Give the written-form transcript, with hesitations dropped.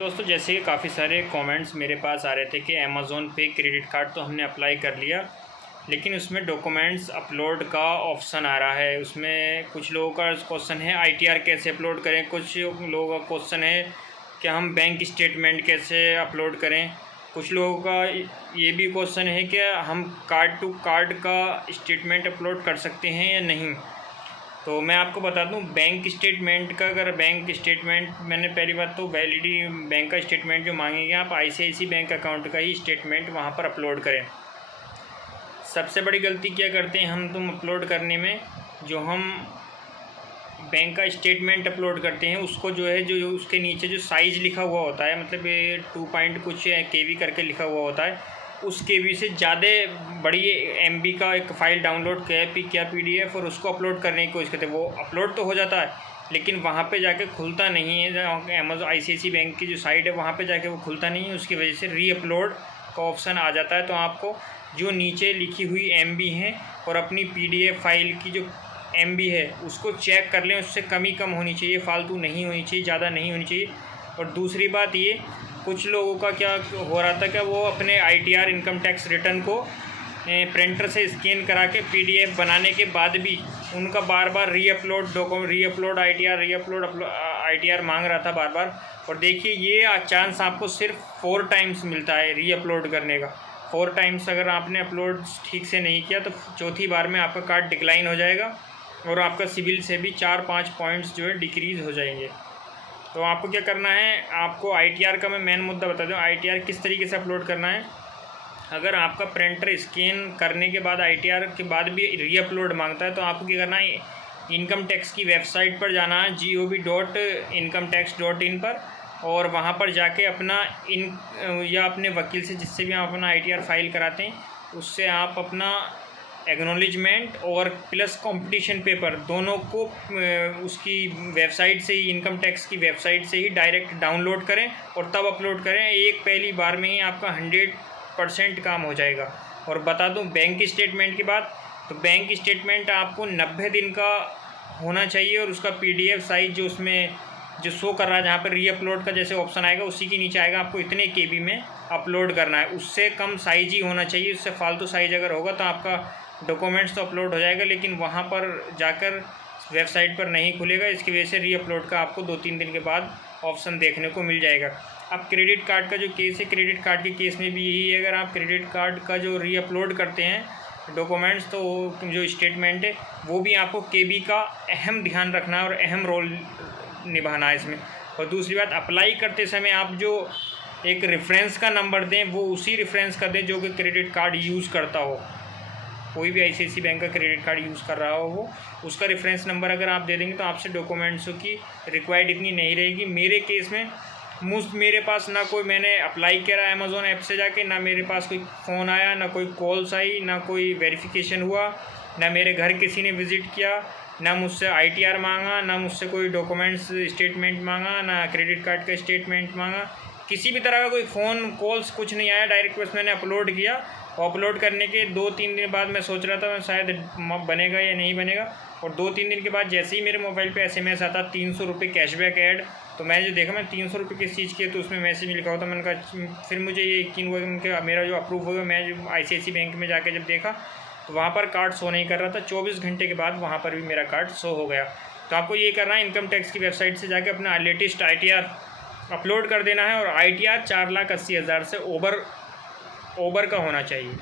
दोस्तों, जैसे कि काफ़ी सारे कमेंट्स मेरे पास आ रहे थे कि अमेज़ॉन पे क्रेडिट कार्ड तो हमने अप्लाई कर लिया, लेकिन उसमें डॉक्यूमेंट्स अपलोड का ऑप्शन आ रहा है। उसमें कुछ लोगों का क्वेश्चन है आईटीआर कैसे अपलोड करें, कुछ लोगों का क्वेश्चन है कि हम बैंक स्टेटमेंट कैसे अपलोड करें, कुछ लोगों का ये भी क्वेश्चन है कि हम कार्ड टू कार्ड का स्टेटमेंट अपलोड कर सकते हैं या नहीं। तो मैं आपको बता दूं, बैंक स्टेटमेंट का, अगर बैंक स्टेटमेंट मैंने पहली बात तो वैलिडी बैंक का स्टेटमेंट जो मांगेंगे आप आईसीआईसीआई बैंक अकाउंट का ही स्टेटमेंट वहां पर अपलोड करें। सबसे बड़ी गलती क्या करते हैं तुम अपलोड करने में, जो हम बैंक का स्टेटमेंट अपलोड करते हैं उसको जो है जो उसके नीचे जो साइज़ लिखा हुआ होता है, मतलब ये 2 पॉइंट कुछ केबी करके लिखा हुआ होता है, उस केबी से ज़्यादा बड़ी एमबी का एक फ़ाइल डाउनलोड किया पीडीएफ और उसको अपलोड करने की कोशिश करते हैं। वो अपलोड तो हो जाता है लेकिन वहाँ पे जाके खुलता नहीं है। अमेज़ॉन आईसीआईसीआई बैंक की जो साइट है वहाँ पे जाके वो खुलता नहीं है, उसकी वजह से री अपलोड का ऑप्शन आ जाता है। तो आपको जो नीचे लिखी हुई एमबी है और अपनी पीडीएफ फाइल की जो एमबी है उसको चेक कर लें, उससे कम होनी चाहिए, फालतू नहीं होनी चाहिए, ज़्यादा नहीं होनी चाहिए। और दूसरी बात ये, कुछ लोगों का क्या हो रहा था कि वो अपने आईटीआर इनकम टैक्स रिटर्न को प्रिंटर से स्कैन करा के पीडीएफ बनाने के बाद भी उनका बार बार री अपलोड आईटीआर मांग रहा था बार बार। और देखिए, ये चांस आपको सिर्फ 4 टाइम्स मिलता है री अपलोड करने का। 4 टाइम्स अगर आपने अपलोड ठीक से नहीं किया तो चौथी बार में आपका कार्ड डिक्लाइन हो जाएगा और आपका सिविल से भी 4-5 पॉइंट्स जो है डिक्रीज़ हो जाएंगे। तो आपको क्या करना है, आपको आईटीआर का मैं मेन मुद्दा बता दूं, आईटीआर किस तरीके से अपलोड करना है। अगर आपका प्रिंटर स्कैन करने के बाद आईटीआर के बाद भी री अपलोड मांगता है तो आपको क्या करना है, इनकम टैक्स की वेबसाइट पर जाना है gov.incometax.in पर, और वहाँ पर जाके अपना या अपने वकील से, जिससे भी आप अपना आईटीआर फाइल कराते हैं, उससे आप अपना एक्नॉलेजमेंट और प्लस कंपटीशन पेपर दोनों को उसकी वेबसाइट से ही, इनकम टैक्स की वेबसाइट से ही डायरेक्ट डाउनलोड करें और तब अपलोड करें। एक पहली बार में ही आपका 100% काम हो जाएगा। और बता दूं बैंक स्टेटमेंट की बात, तो बैंक स्टेटमेंट आपको 90 दिन का होना चाहिए और उसका पीडीएफ साइज जो उसमें जो शो कर रहा है, जहाँ पर री अपलोड का जैसे ऑप्शन आएगा उसी के नीचे आएगा, आपको इतने केबी में अपलोड करना है। उससे कम साइज ही होना चाहिए, उससे फालतू साइज अगर होगा तो आपका डॉक्यूमेंट्स तो अपलोड हो जाएगा लेकिन वहाँ पर जाकर वेबसाइट पर नहीं खुलेगा। इसकी वजह से री अपलोड का आपको 2-3 दिन के बाद ऑप्शन देखने को मिल जाएगा। अब क्रेडिट कार्ड का जो केस है, क्रेडिट कार्ड के केस में भी यही है। अगर आप क्रेडिट कार्ड का जो री अपलोड करते हैं डॉक्यूमेंट्स, तो जो स्टेटमेंट है वो भी आपको केबी का अहम ध्यान रखना है और अहम रोल निभाना है इसमें। और दूसरी बात, अप्लाई करते समय आप जो एक रेफरेंस का नंबर दें वो उसी रेफरेंस का दें जो कि क्रेडिट कार्ड यूज़ करता हो। कोई भी आईसीआईसीआई बैंक का क्रेडिट कार्ड यूज़ कर रहा हो वो, उसका रेफरेंस नंबर अगर आप दे देंगे तो आपसे डॉक्यूमेंट्सों की रिक्वायर्ड इतनी नहीं रहेगी। मेरे केस में मेरे पास ना कोई, मैंने अप्लाई करा अमेज़ॉन ऐप से जाके, ना मेरे पास कोई फ़ोन आया, ना कोई कॉल्स आई, ना कोई वेरिफिकेशन हुआ, ना मेरे घर किसी ने विज़िट किया, ना मुझसे आईटीआर मांगा, ना मुझसे कोई डॉक्यूमेंट्स स्टेटमेंट मांगा, ना क्रेडिट कार्ड का स्टेटमेंट मांगा। किसी भी तरह का कोई फ़ोन कॉल्स कुछ नहीं आया। डायरेक्ट बस मैंने अपलोड किया और अपलोड करने के 2-3 दिन बाद मैं सोच रहा था मैं शायद बनेगा या नहीं बनेगा, और 2-3 दिन के बाद जैसे ही मेरे मोबाइल पे एसएमएस आता 300 रुपये कैशबैक ऐड, तो मैं जो देखा, मैं 300 रुपये किस चीज़ की है तो उसमें मैसेज लिखा होता। मैंने कहा, फिर मुझे ये यकीन हुआ कि उनके मेरा जो अप्रूव हो गया। मैं जो आईसीआईसीआई बैंक में जाके जब देखा तो वहाँ पर कार्ड शो नहीं कर रहा था। 24 घंटे के बाद वहाँ पर भी मेरा कार्ड शो हो गया। तो आपको ये करना है, इनकम टैक्स की वेबसाइट से जाके अपना लेटेस्ट आईटीआर अपलोड कर देना है और आईटीआर 4,80,000 से ओवर का होना चाहिए।